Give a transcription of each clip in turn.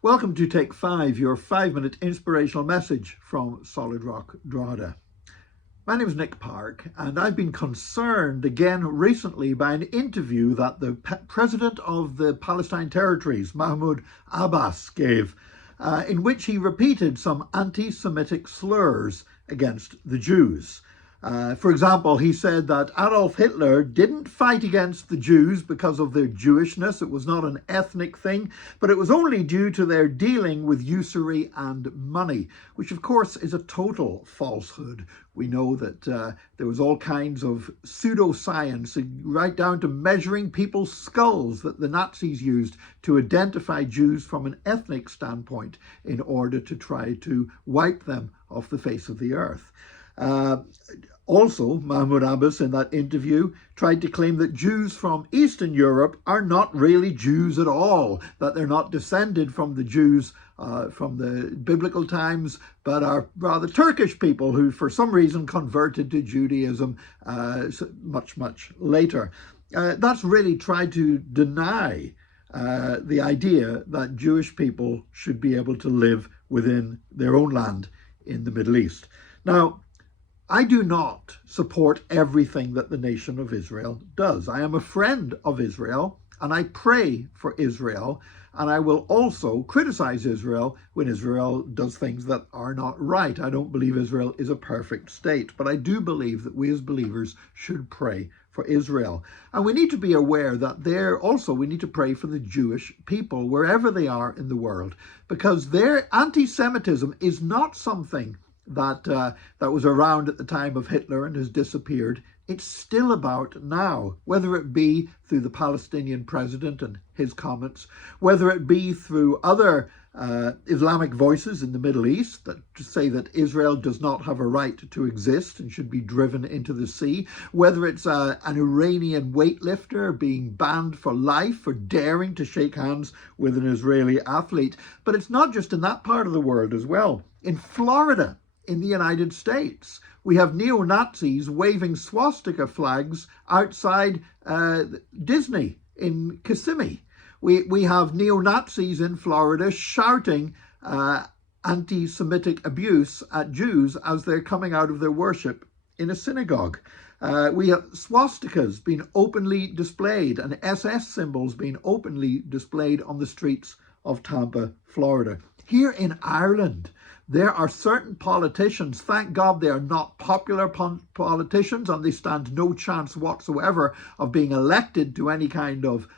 Welcome to Take 5, your 5-minute inspirational message from Solid Rock Drogheda. My name is Nick Park, and I've been concerned again recently by an interview that the president of the Palestine territories, Mahmoud Abbas, gave, in which he repeated some anti-Semitic slurs against the Jews. For example, he said that Adolf Hitler didn't fight against the Jews because of their Jewishness. It was not an ethnic thing, but it was only due to their dealing with usury and money, which of course is a total falsehood. We know that there was all kinds of pseudoscience, right down to measuring people's skulls, that the Nazis used to identify Jews from an ethnic standpoint in order to try to wipe them off the face of the earth. Also, Mahmoud Abbas in that interview tried to claim that Jews from Eastern Europe are not really Jews at all, that they're not descended from the Jews from the biblical times, but are rather Turkish people who for some reason converted to Judaism much later. That's really tried to deny the idea that Jewish people should be able to live within their own land in the Middle East. Now, I do not support everything that the nation of Israel does. I am a friend of Israel, and I pray for Israel, and I will also criticize Israel when Israel does things that are not right. I don't believe Israel is a perfect state, but I do believe that we as believers should pray for Israel. And we need to be aware that we need to pray for the Jewish people wherever they are in the world, because their anti-Semitism is not something that was around at the time of Hitler and has disappeared. It's still about now, whether it be through the Palestinian president and his comments, whether it be through other Islamic voices in the Middle East that say that Israel does not have a right to exist and should be driven into the sea, whether it's an Iranian weightlifter being banned for life for daring to shake hands with an Israeli athlete. But it's not just in that part of the world as well. In Florida, in the United States, we have neo-Nazis waving swastika flags outside Disney in Kissimmee. We have neo-Nazis in Florida shouting anti-Semitic abuse at Jews as they're coming out of their worship in a synagogue. We have swastikas being openly displayed and SS symbols being openly displayed on the streets of Tampa, Florida. Here in Ireland, there are certain politicians, thank God they are not popular politicians and they stand no chance whatsoever of being elected to any kind of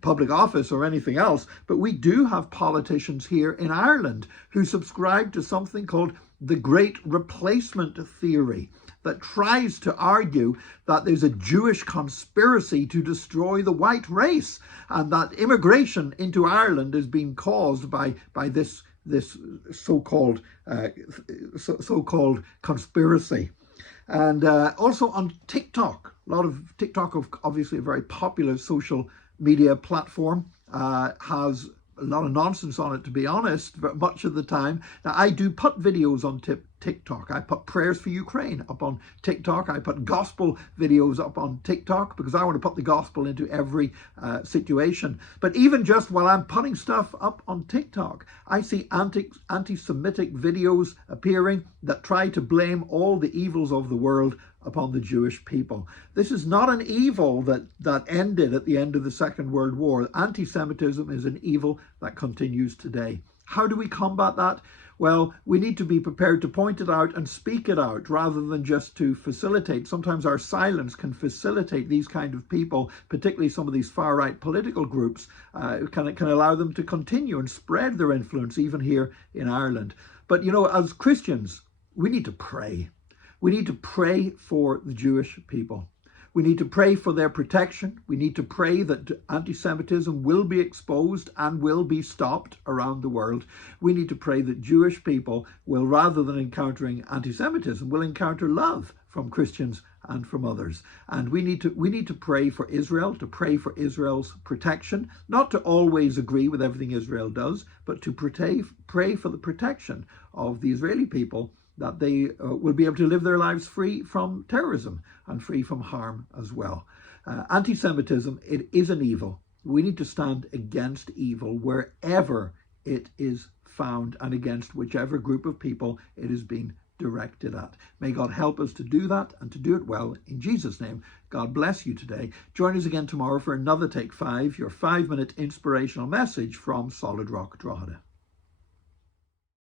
public office or anything else, but we do have politicians here in Ireland who subscribe to something called the Great Replacement Theory, that tries to argue that there's a Jewish conspiracy to destroy the white race and that immigration into Ireland is being caused by this so-called conspiracy. And also on TikTok, TikTok, obviously a very popular social media platform, has a lot of nonsense on it, to be honest, much of the time. Now, I do put videos on TikTok. I put prayers for Ukraine up on TikTok. I put gospel videos up on TikTok because I want to put the gospel into every situation. But even just while I'm putting stuff up on TikTok, I see anti-Semitic videos appearing that try to blame all the evils of the world upon the Jewish people. This is not an evil that ended at the end of the Second World War. Anti-Semitism is an evil that continues today. How do we combat that? Well, we need to be prepared to point it out and speak it out rather than just to facilitate. Sometimes our silence can facilitate these kind of people, particularly some of these far-right political groups, can allow them to continue and spread their influence even here in Ireland. But, you know, as Christians, we need to pray. We need to pray for the Jewish people. We need to pray for their protection. We need to pray that anti-Semitism will be exposed and will be stopped around the world. We need to pray that Jewish people will, rather than encountering anti-Semitism, will encounter love from Christians and from others. And we need to pray for Israel, to pray for Israel's protection, not to always agree with everything Israel does, but to pray for the protection of the Israeli people, that they will be able to live their lives free from terrorism and free from harm as well. Anti-Semitism, it is an evil. We need to stand against evil wherever it is found and against whichever group of people it is being directed at. May God help us to do that and to do it well in Jesus' name. God bless you today. Join us again tomorrow for another Take 5, your 5-minute inspirational message from Solid Rock Drogheda.